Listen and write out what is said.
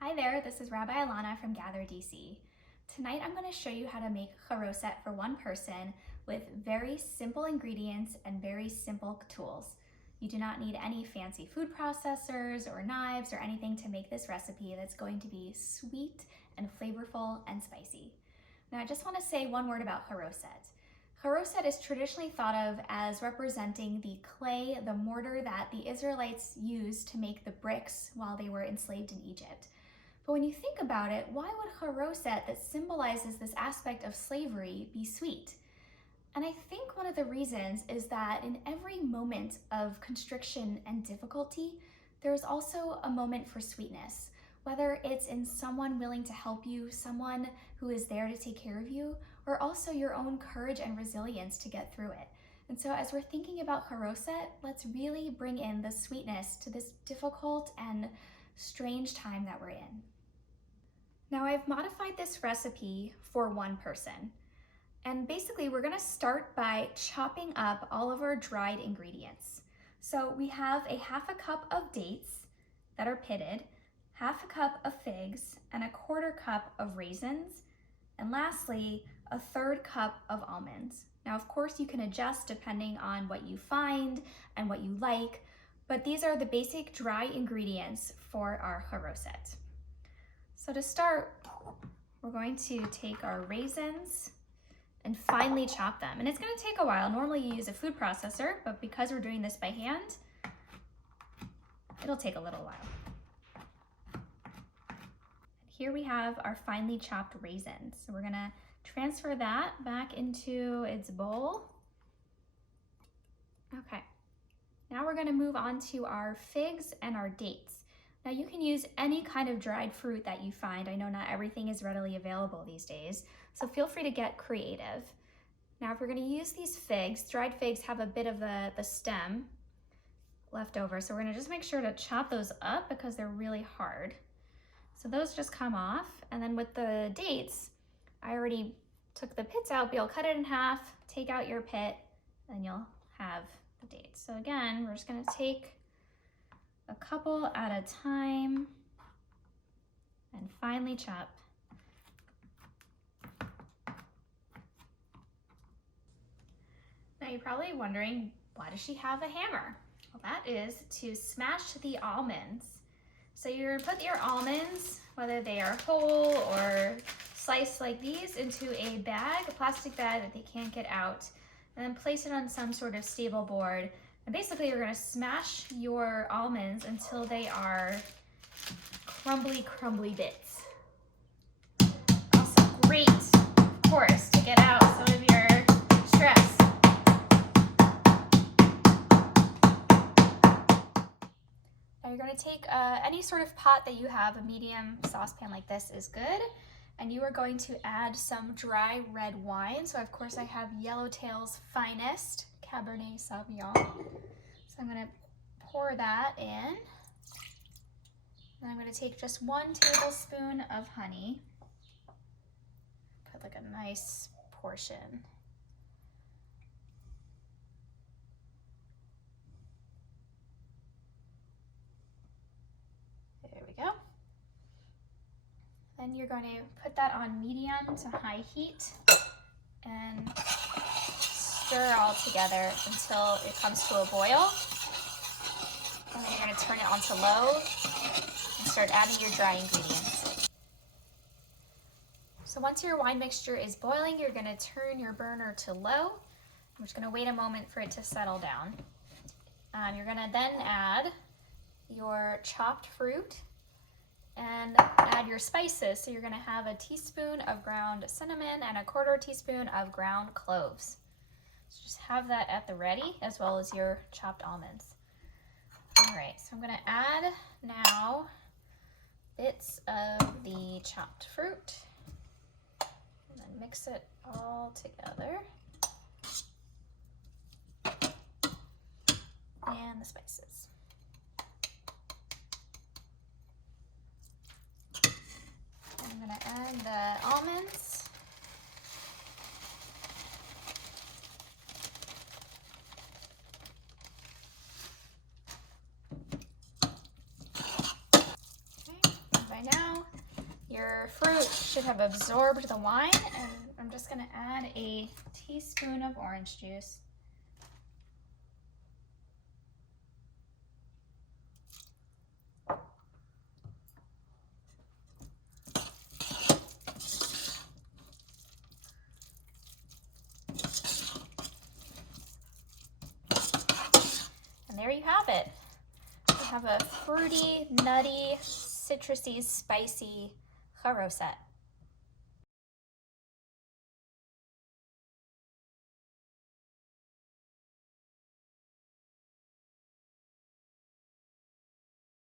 Hi there, this is Rabbi Ilana from Gather DC. Tonight I'm going to show you how to make Charoset for one person with very simple ingredients and very simple tools. You do not need any fancy food processors or knives or anything to make this recipe that's going to be sweet and flavorful and spicy. Now I just want to say one word about Charoset. Charoset is traditionally thought of as representing the clay, the mortar that the Israelites used to make the bricks while they were enslaved in Egypt. But when you think about it, why would Charoset, that symbolizes this aspect of slavery, be sweet? And I think one of the reasons is that in every moment of constriction and difficulty, there's also a moment for sweetness. Whether it's in someone willing to help you, someone who is there to take care of you, or also your own courage and resilience to get through it. And so as we're thinking about Charoset, let's really bring in the sweetness to this difficult and strange time that we're in. Now I've modified this recipe for one person. And basically we're gonna start by chopping up all of our dried ingredients. So we have a half a cup of dates that are pitted, half a cup of figs, and a quarter cup of raisins, and lastly, a third cup of almonds. Now, of course, you can adjust depending on what you find and what you like, but these are the basic dry ingredients for our Charoset. So to start, we're going to take our raisins and finely chop them. And it's gonna take a while. Normally you use a food processor, but because we're doing this by hand, it'll take a little while. Here we have our finely chopped raisins. So we're gonna transfer that back into its bowl. Okay, now we're gonna move on to our figs and our dates. Now you can use any kind of dried fruit that you find. I know not everything is readily available these days, so feel free to get creative. Now if we're gonna use these figs, dried figs have a bit of the stem left over, so we're gonna just make sure to chop those up because they're really hard. So those just come off, and then with the dates, I already took the pits out, but you'll cut it in half, take out your pit, and you'll have the dates. So again, we're just gonna take a couple at a time and finely chop. Now you're probably wondering, why does she have a hammer? Well, that is to smash the almonds. So you put your almonds, whether they are whole or sliced like these, into a bag, a plastic bag that they can't get out, and then place it on some sort of stable board. And basically you're gonna smash your almonds until they are crumbly, crumbly bits. Also great, of course, to get out some of your stress. Now you're gonna take any sort of pot that you have, a medium saucepan like this is good. And you are going to add some dry red wine. So of course I have Yellowtail's Finest Cabernet Sauvignon. So I'm gonna pour that in. Then I'm gonna take just 1 tablespoon of honey. Put like a nice portion. There we go. Then you're going to put that on medium to high heat and stir all together until it comes to a boil. And then you're going to turn it onto low and start adding your dry ingredients. So once your wine mixture is boiling, you're going to turn your burner to low. I'm just going to wait a moment for it to settle down. You're going to then add your chopped fruit and add your spices. So you're gonna have a teaspoon of ground cinnamon and a quarter teaspoon of ground cloves. So just have that at the ready, as well as your chopped almonds. All right, so I'm gonna add now bits of the chopped fruit and then mix it all together. And the spices. I'm gonna add the almonds. Okay, and by now Your fruit should have absorbed the wine, and I'm just gonna add a teaspoon of orange juice. And there you have it. We have a fruity, nutty, citrusy, spicy charoset.